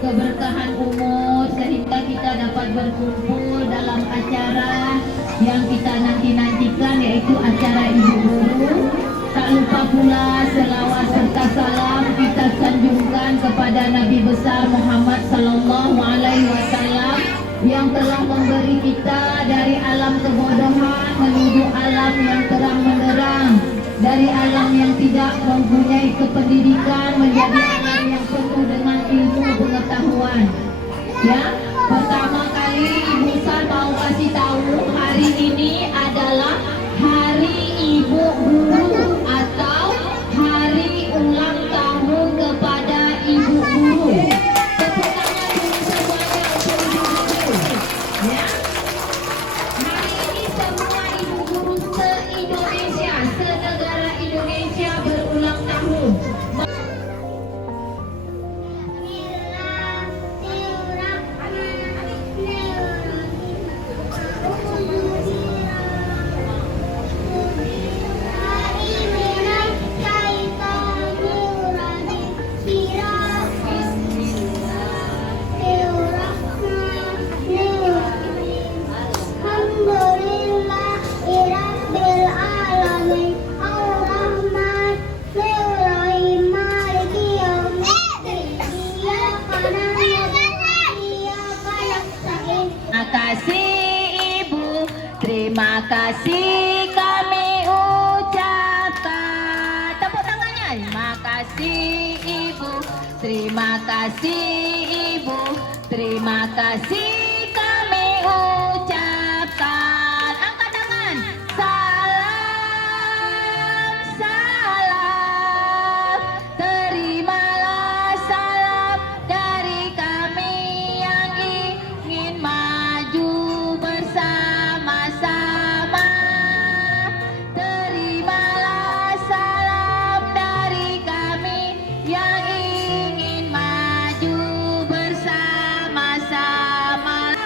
keberkahan umur sehingga kita dapat berkumpul dalam acara yang kita nanti-nantikan, yaitu acara Ibu Guru. Tak lupa pula selawat serta salam kita sanjungkan kepada Nabi besar Muhammad sallallahu alaihi wasallam yang telah memberi kita dari alam kebodohan menuju alam yang terang benderang, dari alam yang tidak mempunyai kependidikan menjadi alam yang penuh dengan ilmu pengetahuan. Ya, pertama kali Ibu San mau kasih tahu hari ini adalah Hari Ibu Guru atau Hari Ulang Tahun kepada Ibu Guru. Tepuk tangan dulu semuanya untuk Ibu Guru. Ya. Hari ini semua Ibu Guru se-Indonesia, se-negara Indonesia berulang tahun. Terima kasih kami ucapkan. Tepuk tangannya. Terima kasih Ibu. Terima kasih Ibu. Terima kasih kami ucapkan. Angkat tangan. Salam, salam. Terimalah salam dari kami yang ingin maju bersama-sama. Terimalah salam dari kami yang ingin maju bersama-sama.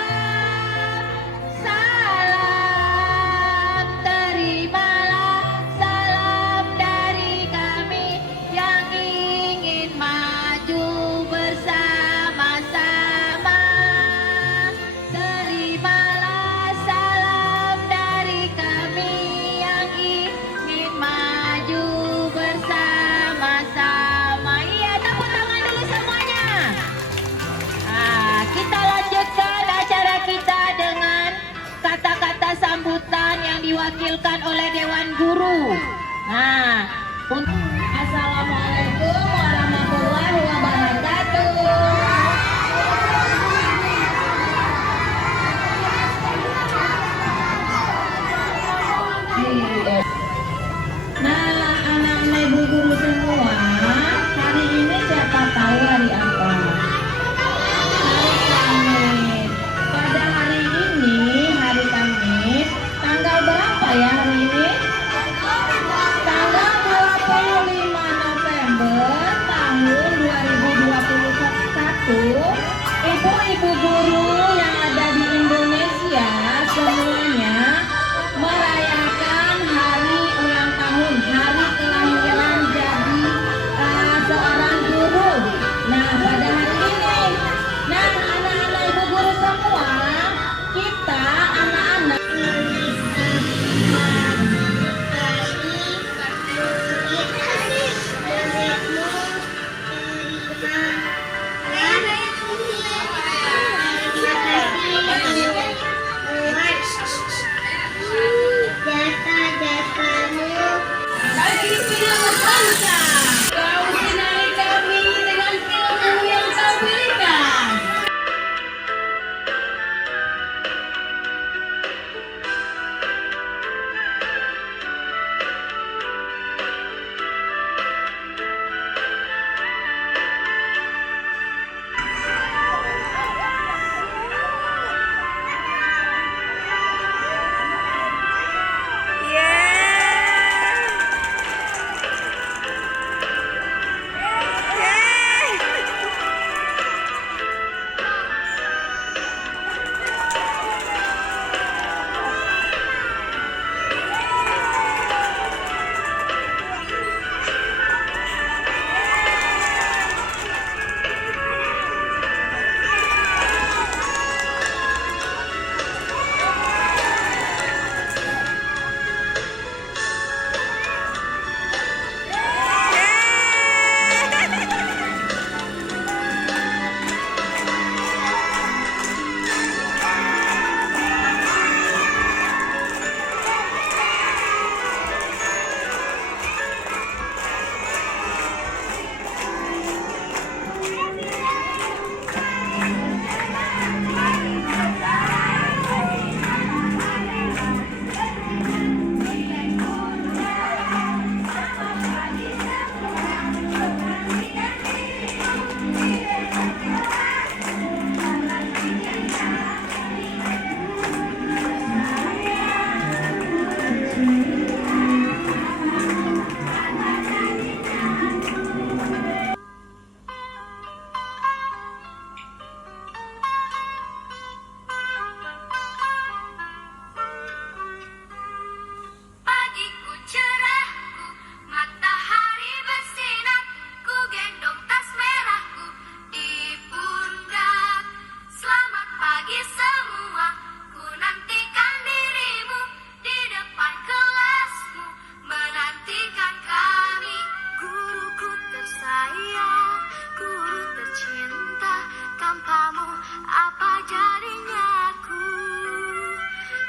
jadinya aku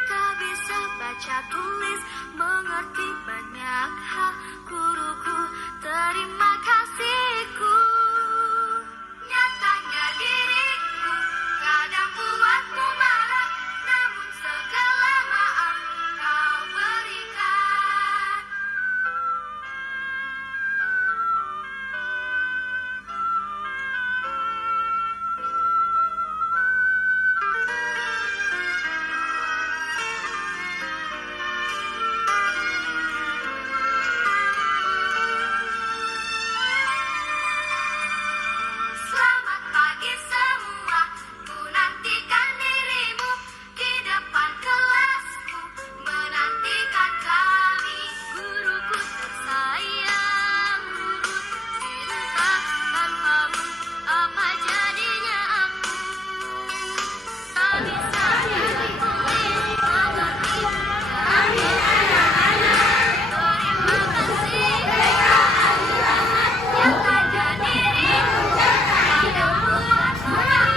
tak bisa baca tulis, mengerti banyak hal. Guruku, terima kasihku. Nyatanya diriku kadang buatmu marah, namun segala maaf kau berikan. Selamat pagi semua, ku nantikan dirimu di depan kelasku, menantikan kami. Guruku tersayang, guru cinta, tanpamu apa jadinya aku? Tak bisa ditulis, mengerti kami anak-anak. Terima kasih, nyatanya diriku kadang buatmu marah.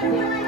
Thank you.